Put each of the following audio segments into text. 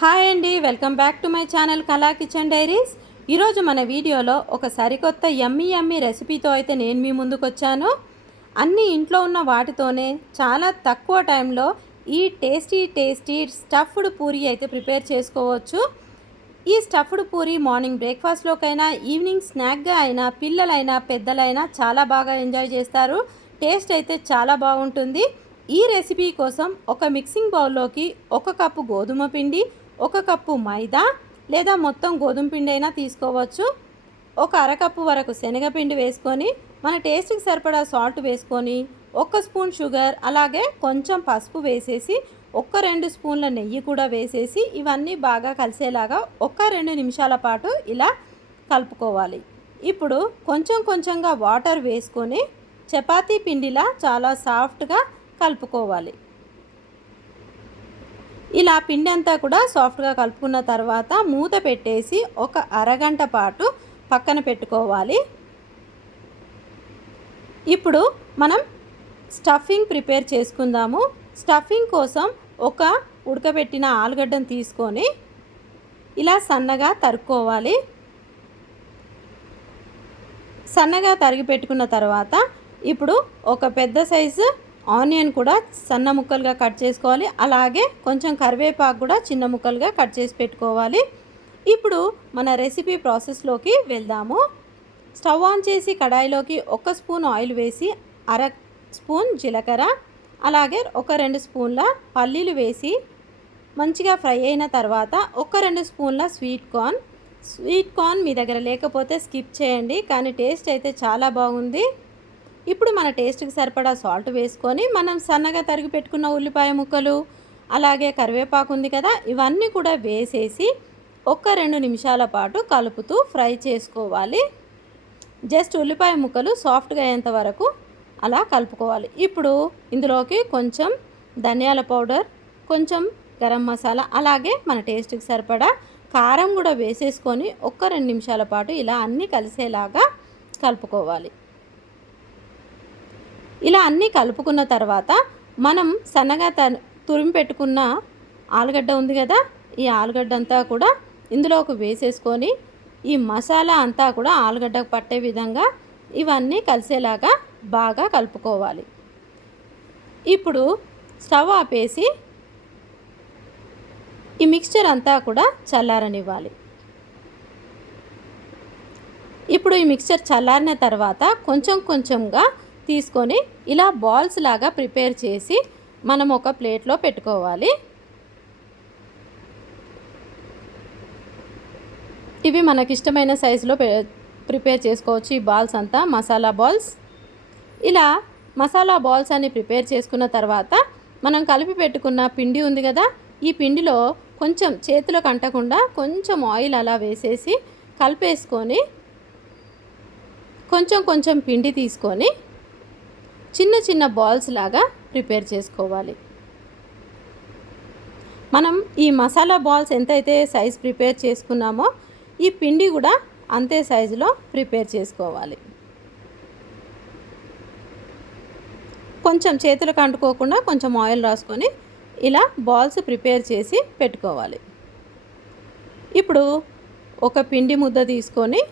Hi అండి, welcome back to my channel కళా kitchen diaries. ఈరోజు మన వీడియోలో ఒక సరికొత్త యమ్మీ రెసిపీతో అయితే నేను మీ ముందుకు వచ్చాను. అన్నీ ఇంట్లో ఉన్న వాటితోనే చాలా తక్కువ టైంలో ఈ టేస్టీ స్టఫ్డ్ పూరీ అయితే ప్రిపేర్ చేసుకోవచ్చు. ఈ స్టఫ్డ్ పూరీ మార్నింగ్ బ్రేక్ఫాస్ట్లోకైనా ఈవినింగ్ స్నాక్గా అయినా పిల్లలైనా పెద్దలైనా చాలా బాగా ఎంజాయ్ చేస్తారు. టేస్ట్ అయితే చాలా బాగుంటుంది. ఈ రెసిపీ కోసం ఒక మిక్సింగ్ బౌల్లోకి 1 కప్పు గోధుమ పిండి, 1 కప్పు మైదా లేదా మొత్తం గోధుమ పిండి అయినా తీసుకోవచ్చు. ఒక అరకప్పు వరకు శనగపిండి వేసుకొని మన టేస్ట్కి సరిపడా సాల్ట్ వేసుకొని 1 స్పూన్ షుగర్ అలాగే కొంచెం పసుపు వేసేసి 1-2 స్పూన్ల నెయ్యి కూడా వేసేసి ఇవన్నీ బాగా కలిసేలాగా 1-2 నిమిషాల పాటు ఇలా కలుపుకోవాలి. ఇప్పుడు కొంచెంగా వాటర్ వేసుకొని చపాతీ పిండిలా చాలా సాఫ్ట్గా కలుపుకోవాలి. ఇలా పిండి అంతా కూడా సాఫ్ట్గా కలుపుకున్న తర్వాత మూత పెట్టేసి ఒక అరగంట పాటు పక్కన పెట్టుకోవాలి. ఇప్పుడు మనం స్టఫింగ్ ప్రిపేర్ చేసుకుందాము. స్టఫింగ్ కోసం ఒక ఉడకబెట్టిన ఆలుగడ్డను తీసుకొని ఇలా సన్నగా తరుక్కోవాలి. సన్నగా తరిగి పెట్టుకున్న తర్వాత ఇప్పుడు ఒక పెద్ద సైజు ఆనియన్ కూడా సన్న ముక్కలుగా కట్ చేసుకోవాలి. అలాగే కొంచెం కరివేపాకు కూడా చిన్న ముక్కలుగా కట్ చేసి పెట్టుకోవాలి. ఇప్పుడు మన రెసిపీ ప్రాసెస్లోకి వెళ్దాము. స్టవ్ ఆన్ చేసి కడాయిలోకి 1 స్పూన్ ఆయిల్ వేసి అర స్పూన్ జీలకర్ర అలాగే 1-2 స్పూన్ల పల్లీలు వేసి మంచిగా ఫ్రై అయిన తర్వాత 1-2 స్పూన్ల స్వీట్ కార్న్ మీ దగ్గర లేకపోతే స్కిప్ చేయండి, కానీ టేస్ట్ అయితే చాలా బాగుంది. ఇప్పుడు మన టేస్ట్కి సరిపడా సాల్ట్ వేసుకొని మనం సన్నగా తరిగి పెట్టుకున్న ఉల్లిపాయ ముక్కలు అలాగే కరివేపాకు ఉంది కదా, ఇవన్నీ కూడా వేసేసి 1-2 నిమిషాల పాటు కలుపుతూ ఫ్రై చేసుకోవాలి. జస్ట్ ఉల్లిపాయ ముక్కలు సాఫ్ట్గా అయ్యేంత వరకు అలా కలుపుకోవాలి. ఇప్పుడు ఇందులోకి కొంచెం ధనియాల పౌడర్, కొంచెం గరం మసాలా అలాగే మన టేస్ట్కి సరిపడా కారం కూడా వేసేసుకొని 1-2 నిమిషాల పాటు ఇలా అన్నీ కలిసేలాగా కలుపుకోవాలి. ఇలా అన్నీ కలుపుకున్న తర్వాత మనం సన్నగా తురిమి పెట్టుకున్న ఆలుగడ్డ ఉంది కదా, ఈ ఆలుగడ్డ అంతా కూడా ఇందులోకి వేసేసుకొని ఈ మసాలా అంతా కూడా ఆలుగడ్డకు పట్టే విధంగా ఇవన్నీ కలిసేలాగా బాగా కలుపుకోవాలి. ఇప్పుడు స్టవ్ ఆపేసి ఈ మిక్స్చర్ అంతా కూడా చల్లారనివ్వాలి. ఇప్పుడు ఈ మిక్స్చర్ చల్లారిన తర్వాత కొంచెంగా తీసుకొని ఇలా బాల్స్ లాగా ప్రిపేర్ చేసి మనం ఒక ప్లేట్లో పెట్టుకోవాలి. ఇవి మనకిష్టమైన సైజులో ప్రిపేర్ చేసుకోవచ్చు. ఈ బాల్స్ అంతా మసాలా బాల్స్. ఇలా మసాలా బాల్స్ అన్ని ప్రిపేర్ చేసుకున్న తర్వాత మనం కలిపి పెట్టుకున్న పిండి ఉంది కదా, ఈ పిండిలో కొంచెం చేతిలోకి అంటకుండా కొంచెం ఆయిల్ అలా వేసేసి కలిపేసుకొని కొంచెం పిండి తీసుకొని చిన్న బాల్స్ లాగా ప్రిపేర్ చేసుకోవాలి. మనం ఈ మసాలా బాల్స్ ఎంతైతే సైజ్ ప్రిపేర్ చేసుకున్నామో ఈ పిండి కూడా అంతే సైజులో ప్రిపేర్ చేసుకోవాలి. కొంచెం చేతులకు అంటుకోకుండా కొంచెం ఆయిల్ రాసుకొని ఇలా బాల్స్ ప్రిపేర్ చేసి పెట్టుకోవాలి. ఇప్పుడు ఒక పిండి ముద్ద తీసుకొని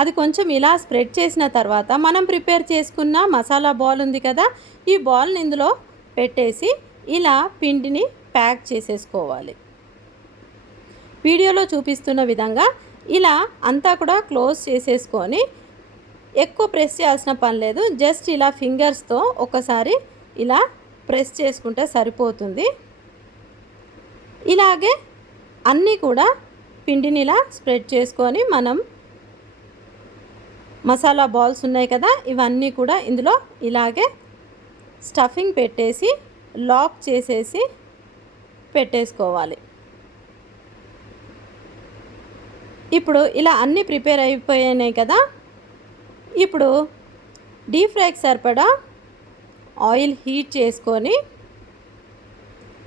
అది కొంచెం ఇలా స్ప్రెడ్ చేసిన తర్వాత మనం ప్రిపేర్ చేసుకున్న మసాలా బాల్ ఉంది కదా, ఈ బాల్ని ఇందులో పెట్టేసి ఇలా పిండిని ప్యాక్ చేసేసుకోవాలి. వీడియోలో చూపిస్తున్న విధంగా ఇలా అంతా కూడా క్లోజ్ చేసేసుకొని ఎక్కువ ప్రెస్ చేయాల్సిన పని లేదు. జస్ట్ ఇలా ఫింగర్స్తో ఒకసారి ఇలా ప్రెస్ చేసుకుంటే సరిపోతుంది. ఇలాగే అన్నీ కూడా పిండిని ఇలా స్ప్రెడ్ చేసుకొని మనం మసాలా బాల్స్ ఉన్నాయి కదా, ఇవన్నీ కూడా ఇందులో ఇలాగే స్టఫింగ్ పెట్టేసి లాక్ చేసేసి పెట్టేసుకోవాలి. ఇప్పుడు ఇలా అన్నీ ప్రిపేర్ అయిపోయాయి కదా, ఇప్పుడు డీప్ ఫ్రైకి సరిపడా ఆయిల్ హీట్ చేసుకొని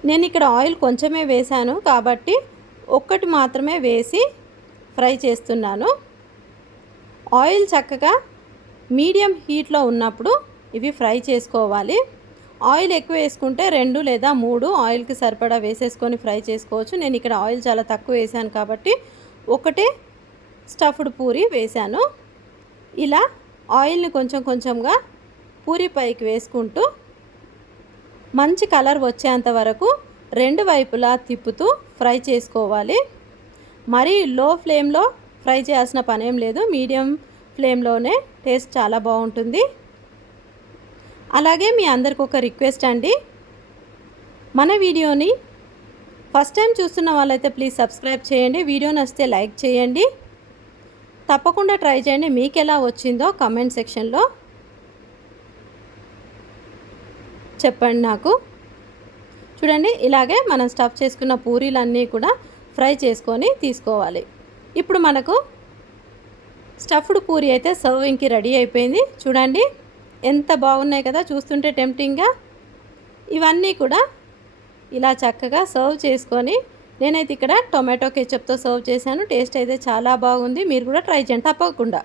నేను ఇక్కడ ఆయిల్ కొంచెమే వేశాను కాబట్టి ఒక్కటి మాత్రమే వేసి ఫ్రై చేస్తున్నాను. ఆయిల్ చక్కగా మీడియం హీట్లో ఉన్నప్పుడు ఇవి ఫ్రై చేసుకోవాలి. ఆయిల్ ఎక్కువ వేసుకుంటే 2 లేదా 3 ఆయిల్కి సరిపడా వేసేసుకొని ఫ్రై చేసుకోవచ్చు. నేను ఇక్కడ ఆయిల్ చాలా తక్కువ వేసాను కాబట్టి ఒకటే స్టఫ్డ్ పూరి వేశాను. ఇలా ఆయిల్ని కొంచెం కొంచెంగా పూరి పైకి వేసుకుంటూ మంచి కలర్ వచ్చేంత వరకు 2 వైపులా తిప్పుతూ ఫ్రై చేసుకోవాలి. మరీ లో ఫ్లేమ్లో ఫ్రై చేయాల్సిన పనేం లేదు, మీడియం ఫ్లేమ్లోనే టేస్ట్ చాలా బాగుంటుంది. అలాగే మీ అందరికి ఒక రిక్వెస్ట్ అండి, మన వీడియోని ఫస్ట్ టైం చూస్తున్న వాళ్ళైతే ప్లీజ్ సబ్స్క్రైబ్ చేయండి. వీడియో నచ్చితే లైక్ చేయండి. తప్పకుండా ట్రై చేయండి. మీకు ఎలా వచ్చిందో కామెంట్ సెక్షన్లో చెప్పండి నాకు. చూడండి, ఇలాగే మనం స్టఫ్ చేసుకున్న పూరీలన్నీ కూడా ఫ్రై చేసుకొని తీసుకోవాలి. ఇప్పుడు మనకు స్టఫ్డ్ పూరీ అయితే సర్వింగ్కి రెడీ అయిపోయింది. చూడండి ఎంత బాగున్నాయి కదా, చూస్తుంటే టెంప్టింగ్గా. ఇవన్నీ కూడా ఇలా చక్కగా సర్వ్ చేసుకొని, నేనైతే ఇక్కడ టొమాటో కెచప్తో సర్వ్ చేశాను. టేస్ట్ అయితే చాలా బాగుంది. మీరు కూడా ట్రై చేయండి తప్పకుండా.